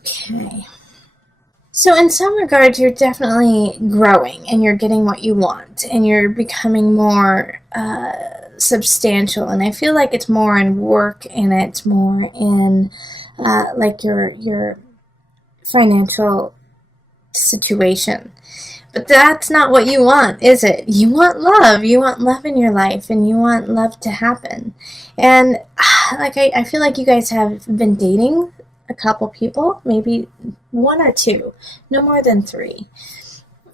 Okay. So in some regards, you're definitely growing and you're getting what you want and you're becoming more substantial. And I feel like it's more in work and it's more in like your financial situation. But that's not what you want, is it? You want love. You want love in your life and you want love to happen. And like I feel like you guys have been dating a couple people, maybe one or two, no more than three.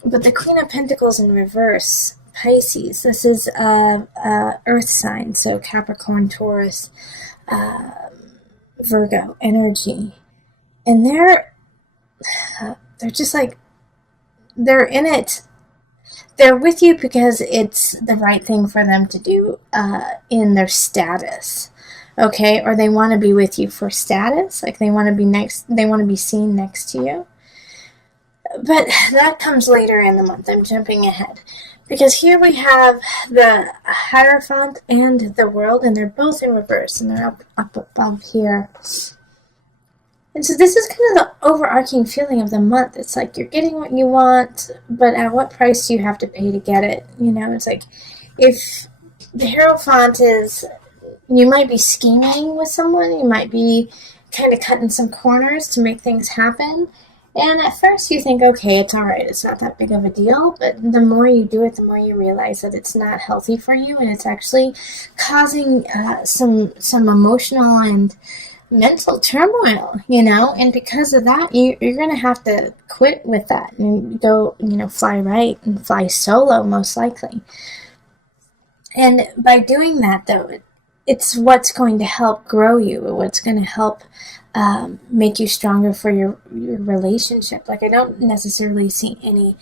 But the Queen of Pentacles in reverse, Pisces, this is Earth sign, so Capricorn, Taurus, Virgo energy. And they're just like, they're in it. They're with you because it's the right thing for them to do in their status. Okay, or they want to be with you for status, like they want to be seen next to you. But that comes later in the month. I'm jumping ahead. Because here we have the Hierophant and the World, and they're both in reverse, and they're up above here. And so this is kind of the overarching feeling of the month. It's like you're getting what you want, but at what price do you have to pay to get it? You know, it's like if the Hierophant is, you might be scheming with someone, you might be kind of cutting some corners to make things happen. And at first you think, okay, it's all right, it's not that big of a deal. But the more you do it, the more you realize that it's not healthy for you, and it's actually causing some emotional and mental turmoil, you know. And because of that, you're going to have to quit with that and go, you know, fly right and fly solo, most likely. And by doing that, though, it's what's going to help grow you, what's going to help make you stronger for your relationship. Like, I don't necessarily see any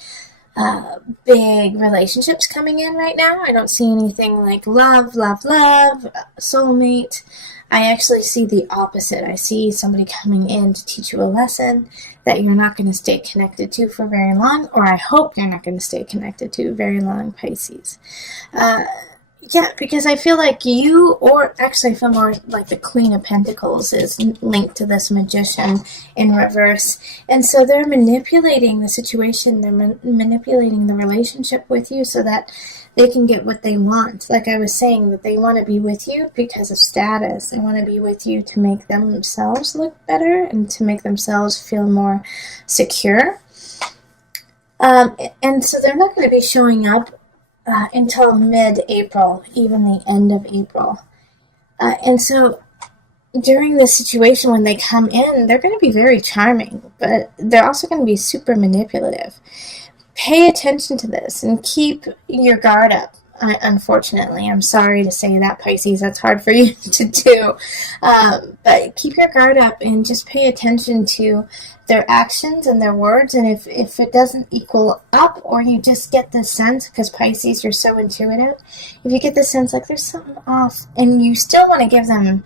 big relationships coming in right now. I don't see anything like love, soulmate. I actually see the opposite. I see somebody coming in to teach you a lesson that you're not going to stay connected to for very long, or I hope you're not going to stay connected to very long, Pisces. Yeah, because I feel like you, or actually I feel more like the Queen of Pentacles is linked to this Magician in reverse. And so they're manipulating the situation, they're manipulating the relationship with you so that they can get what they want. Like I was saying, that they want to be with you because of status. They want to be with you to make themselves look better and to make themselves feel more secure. And so they're not going to be showing up until mid-April, even the end of April. And so during this situation, when they come in, they're going to be very charming, but they're also going to be super manipulative. Pay attention to this and keep your guard up. Unfortunately, I'm sorry to say that, Pisces, that's hard for you to do. But keep your guard up and just pay attention to their actions and their words. And if it doesn't equal up, or you just get this sense, because Pisces, you're so intuitive, if you get the sense like there's something off and you still want to give them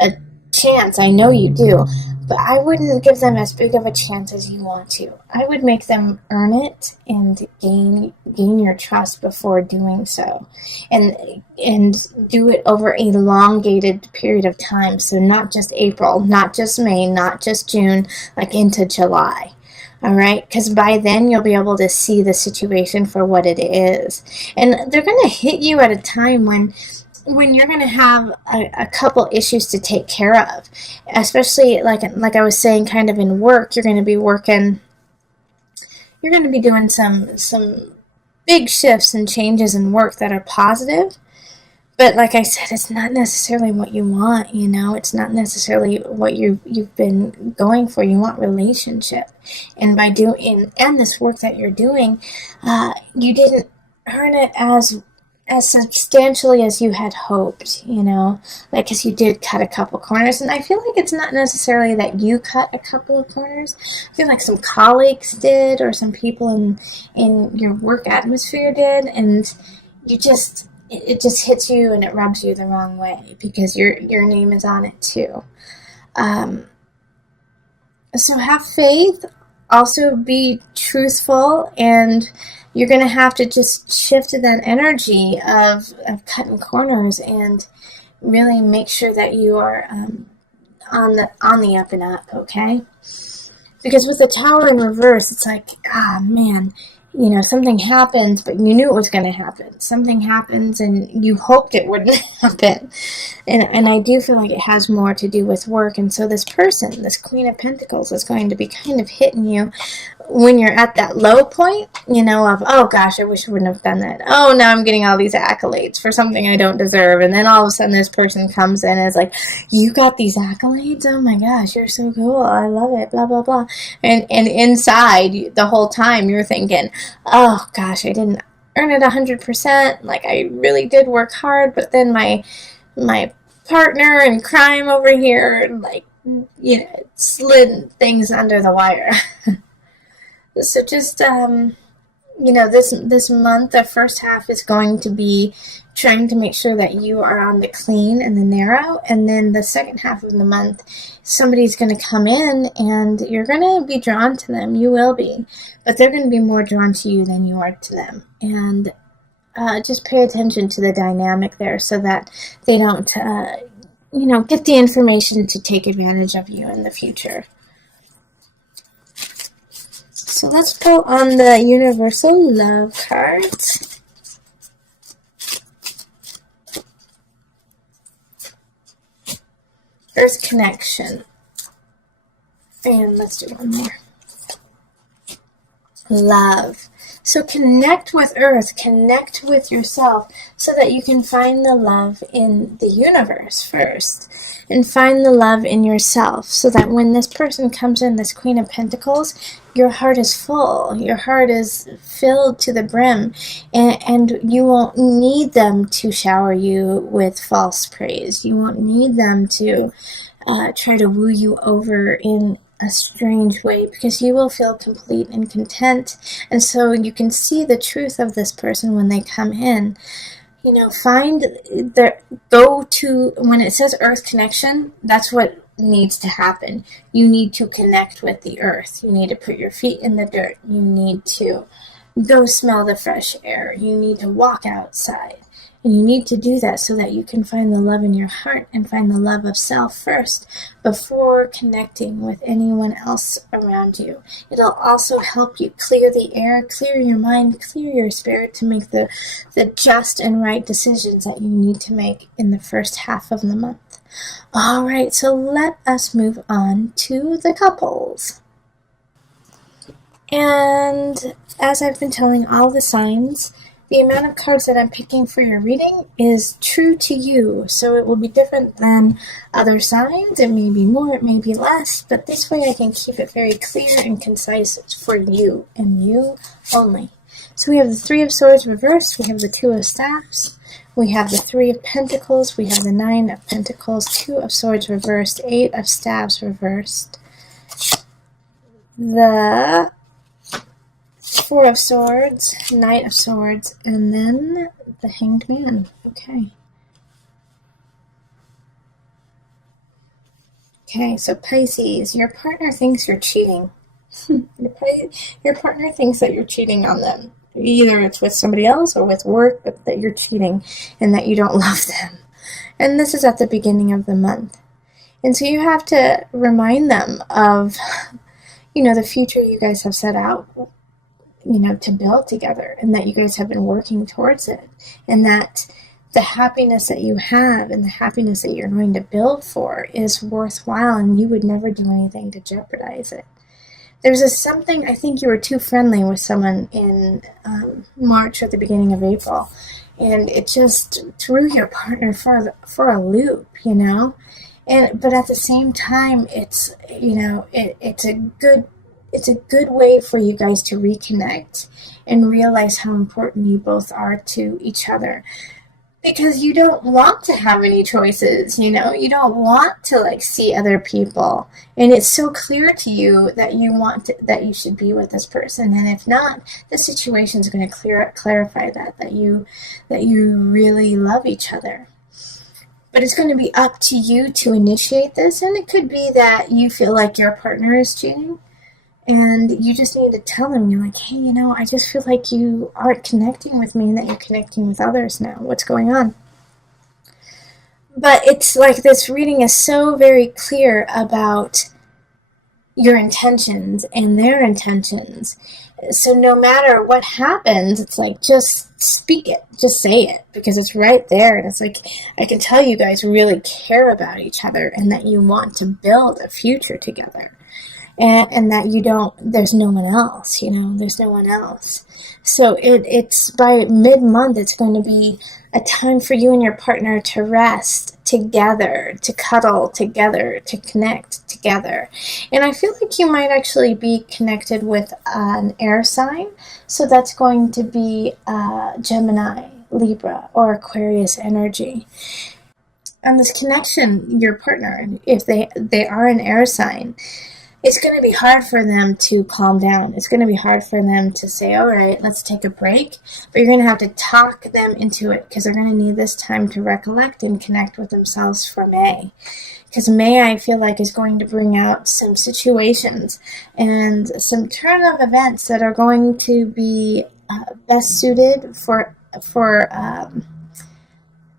a chance, I know you do, but I wouldn't give them as big of a chance as you want to. I would make them earn it and gain your trust before doing so, and do it over a elongated period of time. So not just April, not just May, not just June, like into July. All right, because by then you'll be able to see the situation for what it is, and they're going to hit you at a time when you're going to have a couple issues to take care of, especially like I was saying, kind of in work. You're going to be doing some big shifts and changes in work that are positive. But like I said, it's not necessarily what you want, you know. It's not necessarily what you've been going for. You want relationship. And by doing this work that you're doing, you didn't earn it as substantially as you had hoped, you know, like, because you did cut a couple corners. And I feel like it's not necessarily that you cut a couple of corners. I feel like some colleagues did, or some people in your work atmosphere did, and it just hits you and it rubs you the wrong way because your name is on it too. So have faith, also be truthful, and you're going to have to just shift to that energy of cutting corners and really make sure that you are on the up and up, okay? Because with the Tower in reverse, it's like, man, something happens, but you knew it was going to happen. Something happens, and you hoped it wouldn't happen. And I do feel like it has more to do with work. And so this person, this Queen of Pentacles, is going to be kind of hitting you when you're at that low point, of, oh gosh, I wish I wouldn't have done that. Oh, now I'm getting all these accolades for something I don't deserve. And then all of a sudden this person comes in and is like, you got these accolades? Oh my gosh, you're so cool. I love it, blah, blah, blah. And inside, the whole time, you're thinking, oh gosh, I didn't earn it 100%. Like, I really did work hard, but then my partner in crime over here, like, slid things under the wire. So just, this month, the first half is going to be trying to make sure that you are on the clean and the narrow. And then the second half of the month, somebody's going to come in and you're going to be drawn to them. You will be. But they're going to be more drawn to you than you are to them. And just pay attention to the dynamic there so that they don't, get the information to take advantage of you in the future. So let's go on the Universal Love cards. Earth Connection. And let's do one more. Love. So connect with Earth, connect with yourself so that you can find the love in the universe first. And find the love in yourself so that when this person comes in, this Queen of Pentacles, your heart is full. Your heart is filled to the brim. And you won't need them to shower you with false praise. You won't need them to try to woo you over in a strange way, because you will feel complete and content. And so you can see the truth of this person when they come in. Find go to, when it says Earth Connection, that's what needs to happen. You need to connect with the earth. You need to put your feet in the dirt. You need to go smell the fresh air. You need to walk outside. And you need to do that so that you can find the love in your heart and find the love of self first before connecting with anyone else around you. It'll also help you clear the air, clear your mind, clear your spirit to make the just and right decisions that you need to make in the first half of the month. All right, so let us move on to the couples. And as I've been telling all the signs, the amount of cards that I'm picking for your reading is true to you, so it will be different than other signs. It may be more, it may be less, but this way I can keep it very clear and concise for you and you only. So we have the Three of Swords reversed, we have the Two of Staffs, we have the Three of Pentacles, we have the Nine of Pentacles, Two of Swords reversed, Eight of Staves reversed, the Four of Swords, Knight of Swords, and then the Hanged Man. Okay. Okay, so Pisces, your partner thinks you're cheating. Your partner thinks that you're cheating on them. Either it's with somebody else or with work, but that you're cheating and that you don't love them. And this is at the beginning of the month. And so you have to remind them of, the future you guys have set out, to build together, and that you guys have been working towards it, and that the happiness that you have and the happiness that you're going to build for is worthwhile, and you would never do anything to jeopardize it. There's something, I think you were too friendly with someone in March or the beginning of April, and it just threw your partner for a loop, but at the same time, it's it's a good way for you guys to reconnect and realize how important you both are to each other. Because you don't want to have any choices, you don't want to see other people. And it's so clear to you that that you should be with this person. And if not, the situation is going to clarify that you really love each other. But it's going to be up to you to initiate this. And it could be that you feel like your partner is cheating. And you just need to tell them, you're like, hey, I just feel like you aren't connecting with me and that you're connecting with others now. What's going on? But it's like this reading is so very clear about your intentions and their intentions. So no matter what happens, it's like, just speak it, just say it, because it's right there. And it's like, I can tell you guys really care about each other and that you want to build a future together. And that you don't, there's no one else, there's no one else. So it's by mid-month, it's going to be a time for you and your partner to rest together, to cuddle together, to connect together. And I feel like you might actually be connected with an air sign. So that's going to be Gemini, Libra, or Aquarius energy. And this connection, your partner, if they are an air sign, it's going to be hard for them to calm down. It's going to be hard for them to say, all right, let's take a break. But you're going to have to talk them into it, because they're going to need this time to recollect and connect with themselves for May. Because May, I feel like, is going to bring out some situations and some turn of events that are going to be best suited for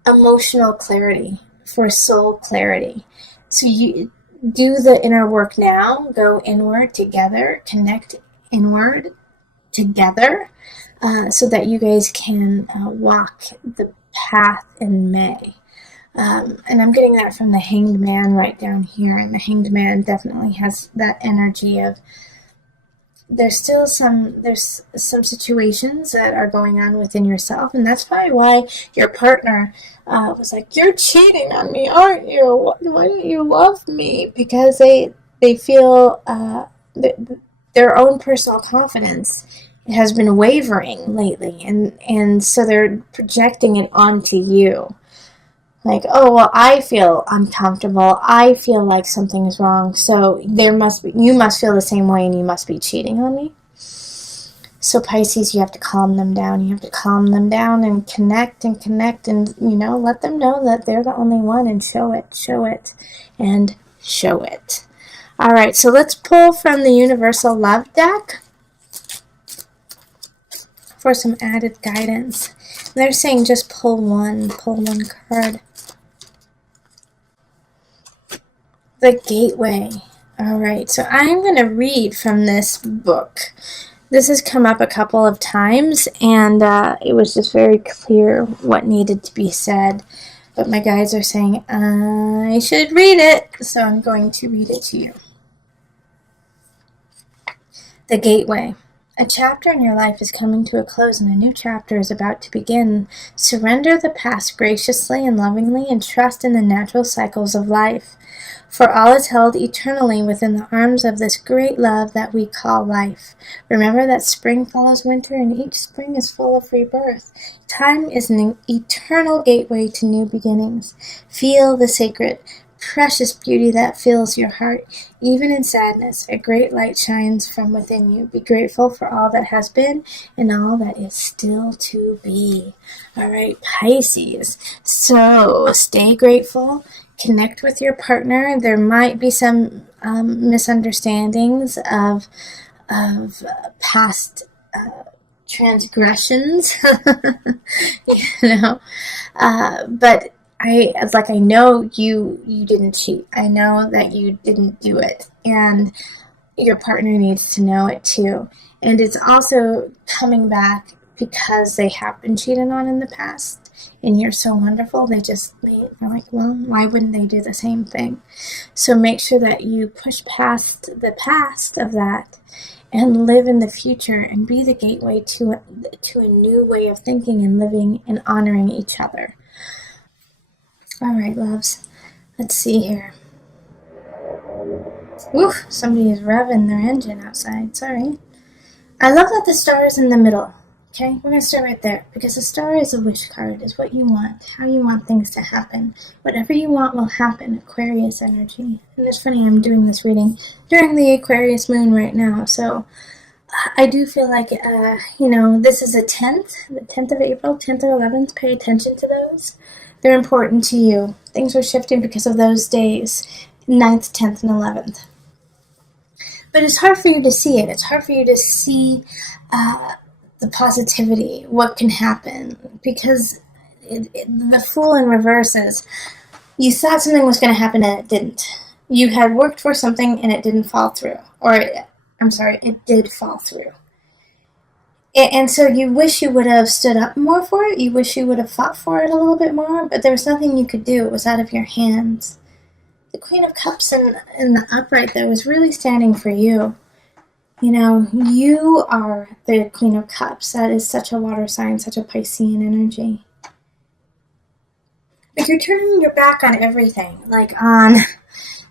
emotional clarity, for soul clarity. So you do the inner work now, go inward together, connect inward together, so that you guys can walk the path in May. And I'm getting that from the Hanged Man right down here, and the Hanged Man definitely has that energy of there's some situations that are going on within yourself, and that's probably why your partner was like, you're cheating on me, aren't you? Why don't you love me? Because they feel their own personal confidence has been wavering lately, and so they're projecting it onto you. Like, oh, well, I feel uncomfortable. I feel like something is wrong. So you must feel the same way, and you must be cheating on me. So Pisces, you have to calm them down. You have to calm them down and connect and let them know that they're the only one, and show it, and show it. All right, so let's pull from the Universal Love deck for some added guidance. They're saying just pull one card. The Gateway. All right, so I'm going to read from this book. This has come up a couple of times, and it was just very clear what needed to be said. But my guides are saying I should read it, so I'm going to read it to you. The Gateway. A chapter in your life is coming to a close, and a new chapter is about to begin. Surrender the past graciously and lovingly, and trust in the natural cycles of life. For all is held eternally within the arms of this great love that we call life. Remember that spring follows winter, and each spring is full of rebirth. Time is an eternal gateway to new beginnings. Feel the sacred, precious beauty that fills your heart. Even in sadness, a great light shines from within you. Be grateful for all that has been and all that is still to be. All right, Pisces. So stay grateful. Connect with your partner. There might be some misunderstandings of past transgressions, but I know you didn't cheat. I know that you didn't do it, and your partner needs to know it too. And it's also coming back because they have been cheated on in the past, and you're so wonderful. They're like, well, why wouldn't they do the same thing? So make sure that you push past the past of that and live in the future and be the gateway to a new way of thinking and living and honoring each other. All right, loves. Let's see here. Oof, somebody is revving their engine outside. Sorry. I love that the star is in the middle. Okay, we're going to start right there, because the star is a wish card, is what you want, how you want things to happen. Whatever you want will happen, Aquarius energy. And it's funny, I'm doing this reading during the Aquarius moon right now, so I do feel like, this is the 10th of April, 10th or 11th. Pay attention to those. They're important to you. Things are shifting because of those days, 9th, 10th, and 11th. But it's hard for you to see it. It's hard for you to see the positivity, what can happen, because the Fool in reverse is, You thought something was going to happen and it didn't. You had worked for something and it didn't fall through. It did fall through. And so you wish you would have stood up more for it. You wish you would have fought for it a little bit more, but there was nothing you could do. It was out of your hands. The Queen of Cups in the upright there was really standing for you. You know, you are the Queen of Cups. That is such a water sign, such a Piscean energy. Like you're turning your back on everything, like on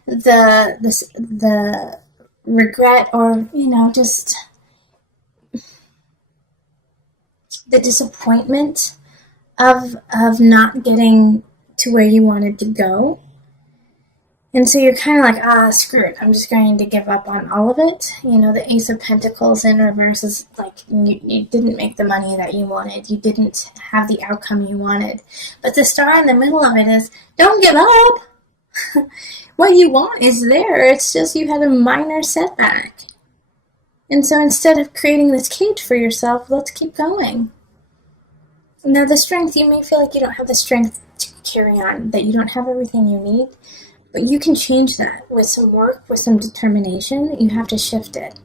the regret, or just the disappointment of not getting to where you wanted to go. And so you're kind of like, screw it, I'm just going to give up on all of it. The Ace of Pentacles in reverse is like you didn't make the money that you wanted. You didn't have the outcome you wanted. But the star in the middle of it is, don't give up. What you want is there. It's just you had a minor setback. And so instead of creating this cage for yourself, let's keep going. Now the strength, you may feel like you don't have the strength to carry on, that you don't have everything you need. But you can change that with some work, with some determination. You have to shift it.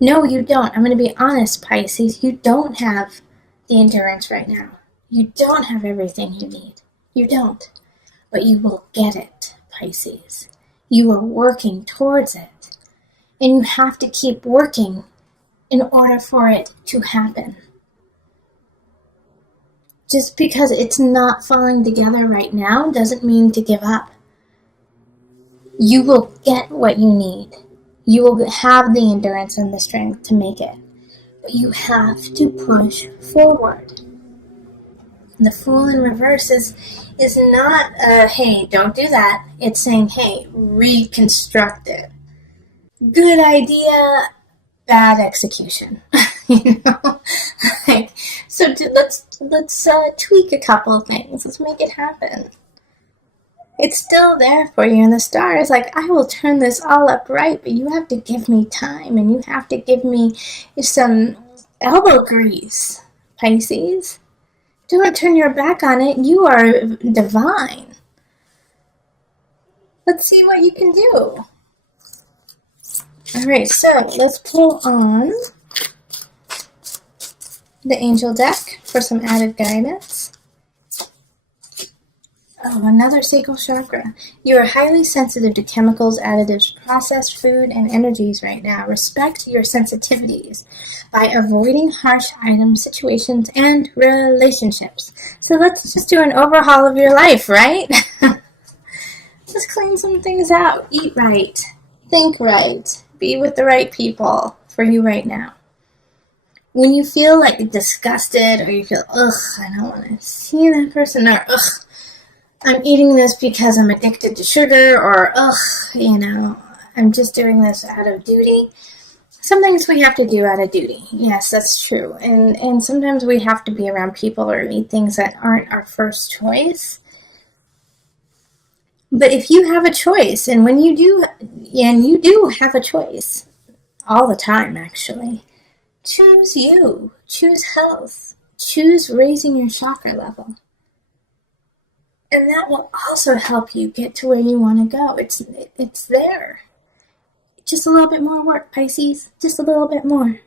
No, you don't. I'm going to be honest, Pisces. You don't have the endurance right now. You don't have everything you need. You don't. But you will get it, Pisces. You are working towards it. And you have to keep working in order for it to happen. Just because it's not falling together right now doesn't mean to give up. You will get what you need. You will have the endurance and the strength to make it. But you have to push forward. The Fool in reverse is not, hey, don't do that. It's saying, hey, reconstruct it. Good idea, bad execution. Let's tweak a couple of things. Let's make it happen. It's still there for you, and the star is like, I will turn this all up right, but you have to give me time, and you have to give me some elbow grease, Pisces. Don't turn your back on it. You are divine. Let's see what you can do. All right, so let's pull on the angel deck for some added guidance. Oh, another sacral chakra. You are highly sensitive to chemicals, additives, processed food, and energies right now. Respect your sensitivities by avoiding harsh items, situations, and relationships. So let's just do an overhaul of your life, right? Just clean some things out. Eat right. Think right. Be with the right people for you right now. When you feel like disgusted, or you feel, I don't want to see that person, or I'm eating this because I'm addicted to sugar, or, I'm just doing this out of duty. Some things we have to do out of duty. Yes, that's true. And sometimes we have to be around people or eat things that aren't our first choice. But if you have a choice, and when you do, and you do have a choice, all the time actually, choose you, choose health, choose raising your chakra level. And that will also help you get to where you want to go. It's there. Just a little bit more work, Pisces. Just a little bit more.